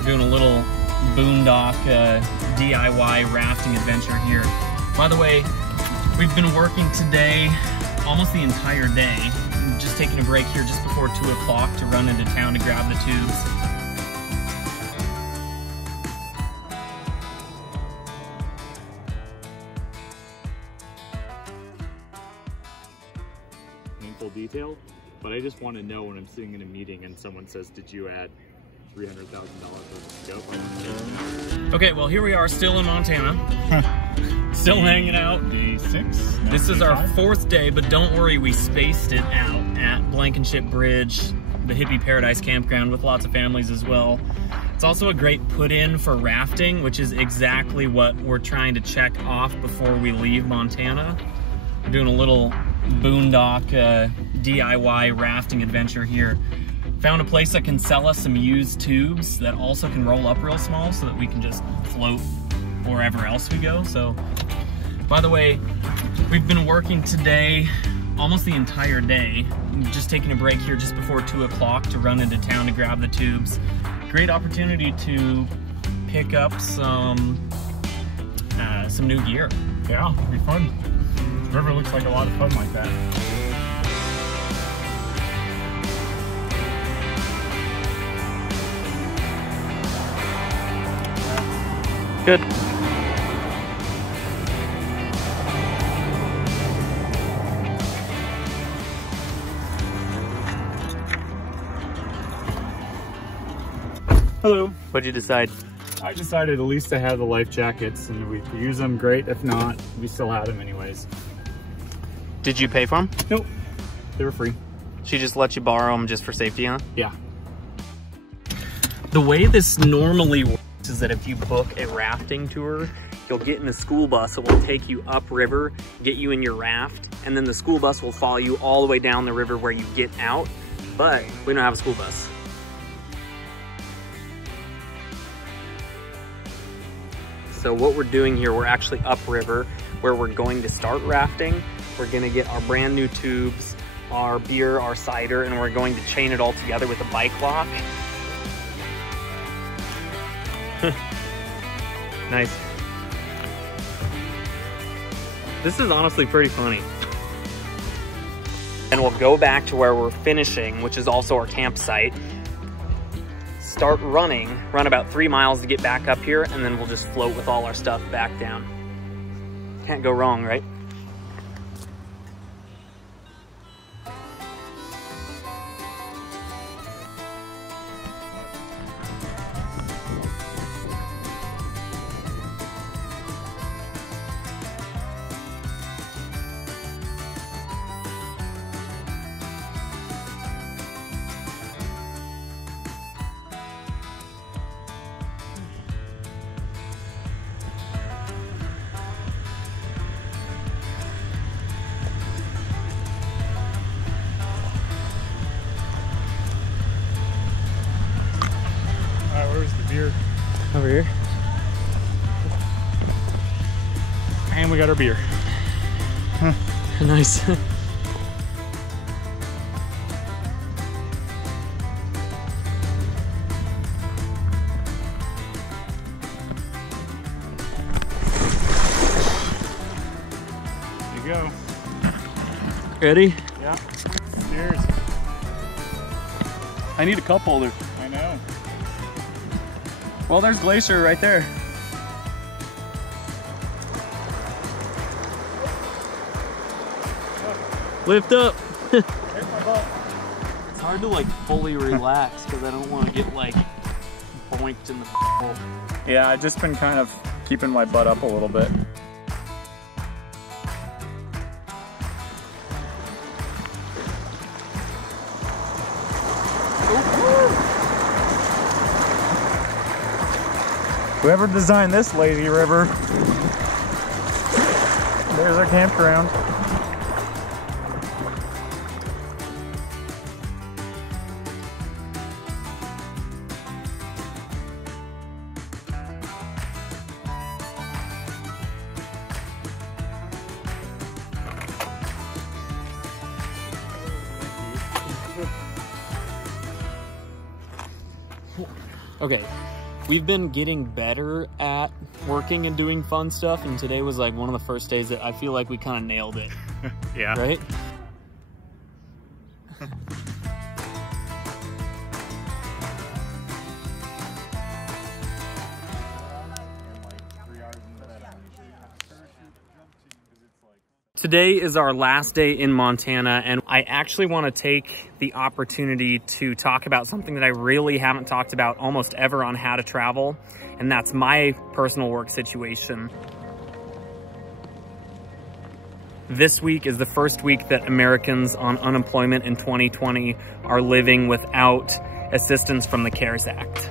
We're doing a little boondock DIY rafting adventure here. By the way, we've been working today almost the entire day. I'm just taking a break here just before 2 o'clock to run into town to grab the tubes. Full detail, but I just want to know when I'm sitting in a meeting and someone says, did you add $300,000 worth of scope? Okay, well here we are still in Montana. Still hanging out. Day 6? This is our 4th day, but don't worry, we spaced it out at Blankenship Bridge, the hippie paradise campground with lots of families as well. It's also a great put-in for rafting, which is exactly what we're trying to check off before we leave Montana. We're doing a little boondock DIY rafting adventure here. Found a place that can sell us some used tubes that also can roll up real small so that we can just float wherever else we go. So, by the way, we've been working today almost the entire day. I'm just taking a break here just before 2 o'clock to run into town to grab the tubes. Great opportunity to pick up some new gear. Yeah, it'll be fun. The river looks like a lot of fun like that. Good. Hello. What'd you decide? I decided at least to have the life jackets, and we use them, great. If not, we still have them anyways. Did you pay for them? Nope, they were free. She just let you borrow them just for safety, huh? Yeah. The way this normally works is that if you book a rafting tour, you'll get in a school bus that will take you upriver, get you in your raft, and then the school bus will follow you all the way down the river where you get out. But we don't have a school bus. So what we're doing here, we're actually upriver where we're going to start rafting. We're gonna get our brand new tubes, our beer, our cider, and we're going to chain it all together with a bike lock. Nice. This is honestly pretty funny. And we'll go back to where we're finishing, which is also our campsite. Start running, run about 3 miles to get back up here, and then we'll just float with all our stuff back down. Can't go wrong, right? Where's the beer? Over here. And we got our beer. Nice. There you go. Ready? Yeah. Cheers. I need a cup holder. I know. Well, there's Glacier right there. Lift up. Hit my butt. It's hard to like fully relax because I don't want to get like boinked in the hole. Yeah, I've just been kind of keeping my butt up a little bit. Whoever designed this lazy river, there's our campground. Okay, We've been getting better at working and doing fun stuff, and today was like one of the first days that I feel like we kind of nailed it. Yeah. Right? Today is our last day in Montana, and I actually want to take the opportunity to talk about something that I really haven't talked about almost ever on How to Travel, and that's my personal work situation. This week is the first week that Americans on unemployment in 2020 are living without assistance from the CARES Act.